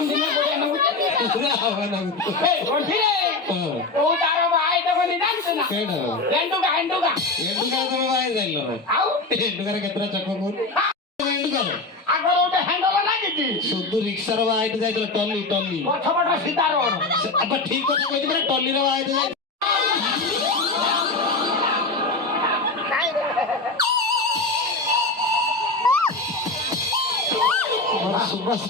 गरम दिन में बोले ना ए कोठी रे ओ तारो भाई तो कोनी जानते ना हेंडुका हेंडुका तो भाई जाइलो आउ हेंडुका रे केतरा चक्कर बोल हेंडुका आगर ओटे हैंडल लागिची सुदु रिक्शा रे वाइट जाइलो टल्ली टल्ली पछपट सीधा रोड अब ठीक কথা কইতে পারে টল্লি রে वाइट যাই सुबह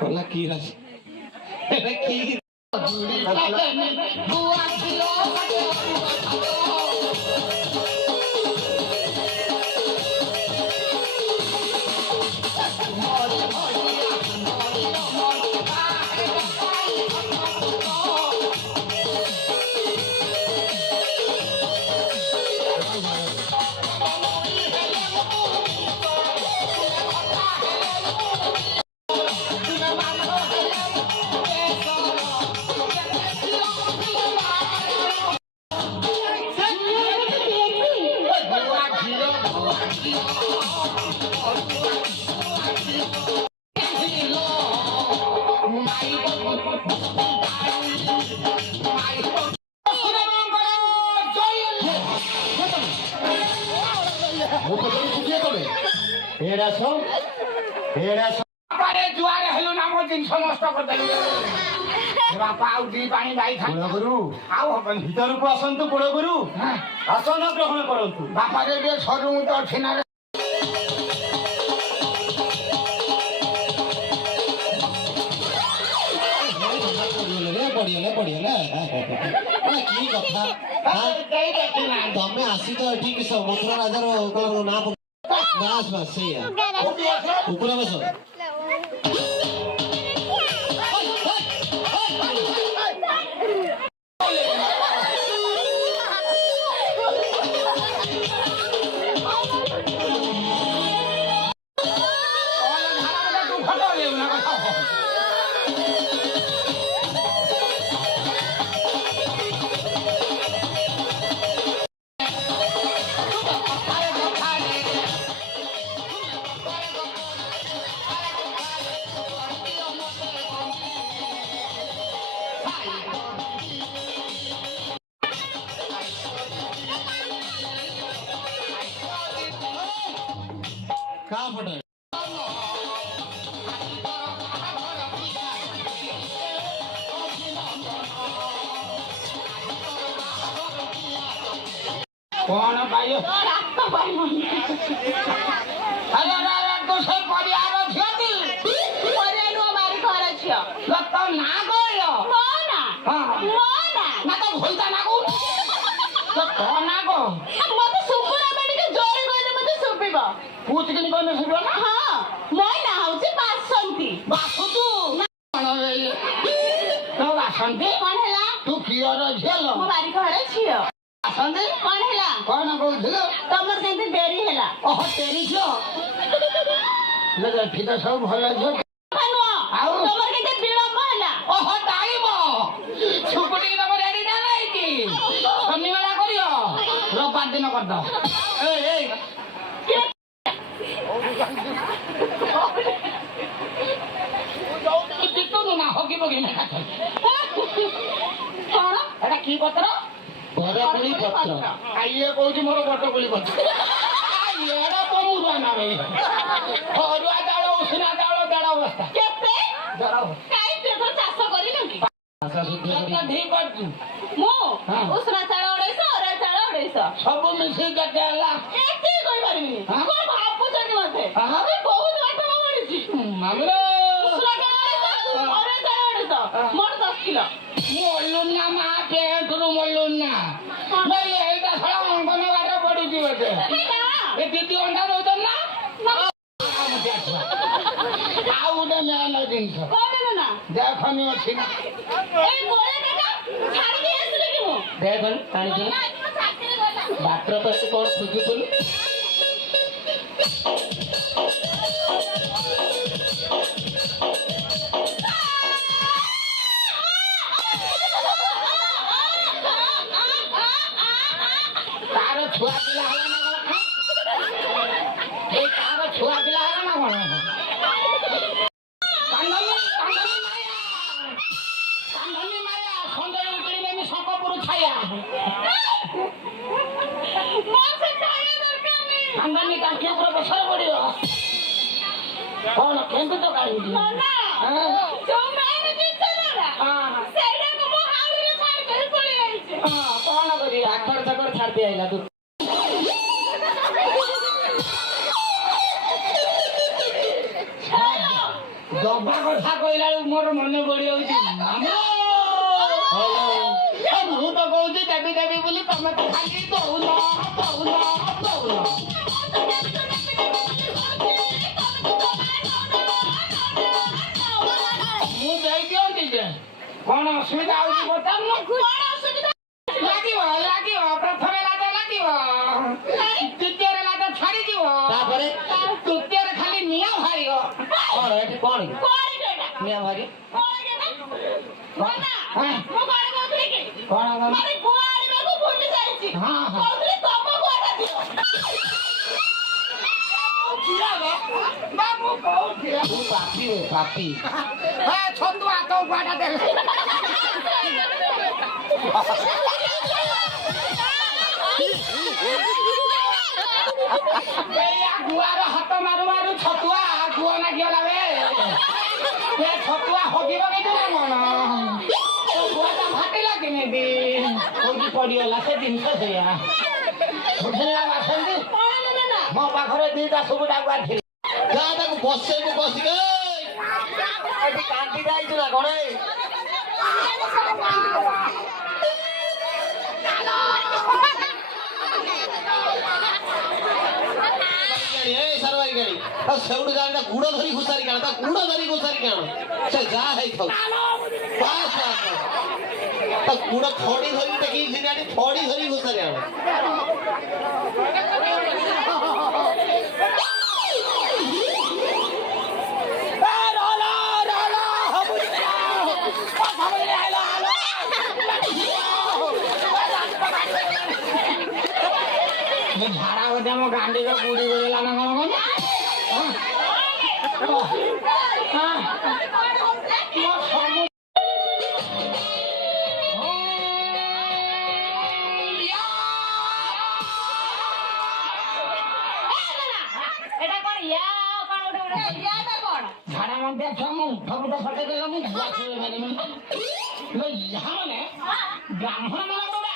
बोला की राशि की अरे जुआरे हेलो नामो दिन समस्त कर देलु बापा आउ दी पानी भाई खा गुरु आउ हबन भीतर को आसंतु बड़ गुरु आसन ग्रहण करंतु बापा रे बे सरू तो छिना रे बढ़िया की कथा तमें आसी तो ठीक समुद्र राजार ना बस बस सही है ऊपर बस कहाँ फटा कौन भाई अरे अरे तो से परिवार छती परिवार नो बारी घर छियो लत ना गयो हो ना हां ना तो भूलता ना को तो कौन ना को मते सुपुरा मेडिके जोरे गइले मते सुपिबो पूछ के निकल सुबो ना हां मोय ना होची बासंती बासु तू कौन रे तो बासंती कोन हला तू कियर झेलो मो बारी घर छियो बासंती कोन हला कौन को झेलो तमर केते देरी हला ओह तेरी छो लगे ठीक है सब भले छो खानो आउ तमर केते विलंब हला ओह टाइम छुपटी तम रेडी ना नहीं की शनिवार करियो रविवार दिन कर दो ए ना होगी बोगी में खाता कोन एटा की पत्र बरकुली पत्र आइए कहूँ मोर बटकुली पत्र एड़ा पमुरा ना रे अरुआ डाल उष्णा डाल डाल अवस्था केते डाल काई पेपर चाष करिनु की आशा शुद्ध तो ठीक कर तू मो उसना चाळ 250 अरे चाळ 250 सब मिसी केते हला एते कोइ परबी हां कोन भापु जनी मते हां अबे बहुत बात पड़िछि मामलो उसना चाळ 250 अरे चाळ 250 मोर 10 किलो मोल्लुन ना मा पे तुरु मोल्लुन ना नहीं एटा थोड़ा अंगने वाटा पड़ी जी बते ए दीदी अंडा रोतन ना आउ ने मेला दिन छ कोन ना देखनी अछि ना ए बोले बेटा छाड़ी के आसले कि मो देखन पानी दे बाटर पर से कोन खुजी बोल ଏମିତି ତ କାଢିଛି ନନା ଯୋଉ ମେନ୍ ଜିନିଷ ନା ସେଇଟାକୁ ମୁଁ ହାଉରେ ଛାଡିଦେଇ ପଳେଇ ଆଇଛି। କଣ କରିବି ଆଖର ଚକର ଛାଡି ଆଇଲା ତୁ ଦବା କଥା କହିଲା ବେଳକୁ ମୋର ମନେ ପଡି ଯାଉଛି ମୁଁ ତ କହୁଛି ଦେବି ଦେବି ବୋଲି ତମେ ତ ଖାଲି ଦଉନ ଦଉନ ଦଉନ ମୁଁ ଦେଇ ଦିଅନ୍ତି ଯେ କଣ ଅସୁବିଧା ହଉଛି ପଚାରୁନ ଲାଗିବ ଲାଗିବ ପ୍ରଥମେ ଲାଜ ଲାଗିବ ଦ୍ୱିତୀୟରେ ଲାଜ ଛାଡିଯିବ ତାପରେ ତୃତୀୟରେ ଖାଲି ନିଆଁ ବାହାରିବ କଣ ଏଠି କଣ ନିଆଁ ଭାରି କଣ ପାପି ପାପି ଛତୁଆ ତ ଗୁଆଟା ଦେଲେ ଗୁଆର ହାତ ମାରୁ ମାରୁ ଛତୁଆ ଗୁଅ ଲାଗିଗଲା ବେ ଛତୁଆ ହଜିବ କେମିତି ନା କଣ ଗୁଆଟା ଫାଟିଲା କେମିତି କୋଉଠି ପଡିଗଲା ସେ ଜିନିଷ ସେଇଆ ବୁଝିଲା ବାସନ୍ତି ମୋ ପାଖରେ ଦିଟା ସୁବିଧା ଗୁଆ ଥିଲା ଯା ତାକୁ ବସେଇକୁ ବସିକେ ଏଠି କାନ୍ଦି ଯାଇଛୁ ନା କଣ ସେଉଠୁ ଯାଏ ଗୁଡ ଧରି ଘୁଷାରି କାଣ ତା ଗୁଡ ଧରି ଘୁଷାରି କାଣ ସେ ଯାହା ହେଇଥାଉ ବାସ୍ ବାସ୍ ତା ଗୁଡ ଥଡି ଧରି ଟେକି ଥିନି ଥଡି ଧରି ଘୁଷାରି ଆଣ ଝାଡା ବୋଧେ ମୋ ଗାଣ୍ଡିର ବୁଡି ଗଳିଲା ନା କଣ ଝାଡା ମଧ୍ୟ ମୁଁ ଫଗୁଟ ଫଟେଇ ଦେଲାନି ଯାହା ମାନେ ବ୍ରାହ୍ମଣ ମାନଙ୍କର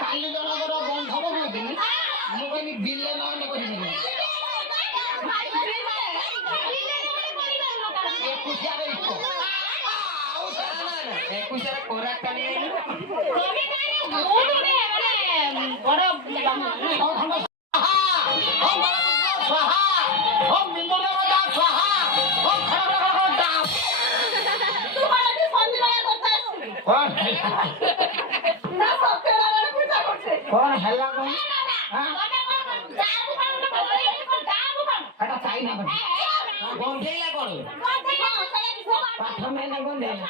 କାଲି ଜଣଙ୍କର ବନ୍ଧବ କହୁଥିଲି ମୁଁ କହିଲି ବିଲେ ନହେଲେ କରିପାରିବି ଏକୁଶିଆରେ କୋରା ଟାଣି କଣ ହେଲା କଣ ଏଟା ଚାଇନା ଗନ୍ଧେଇଲା କଣ ପାଠ ମେନେ ଗନ୍ଧେଇଲା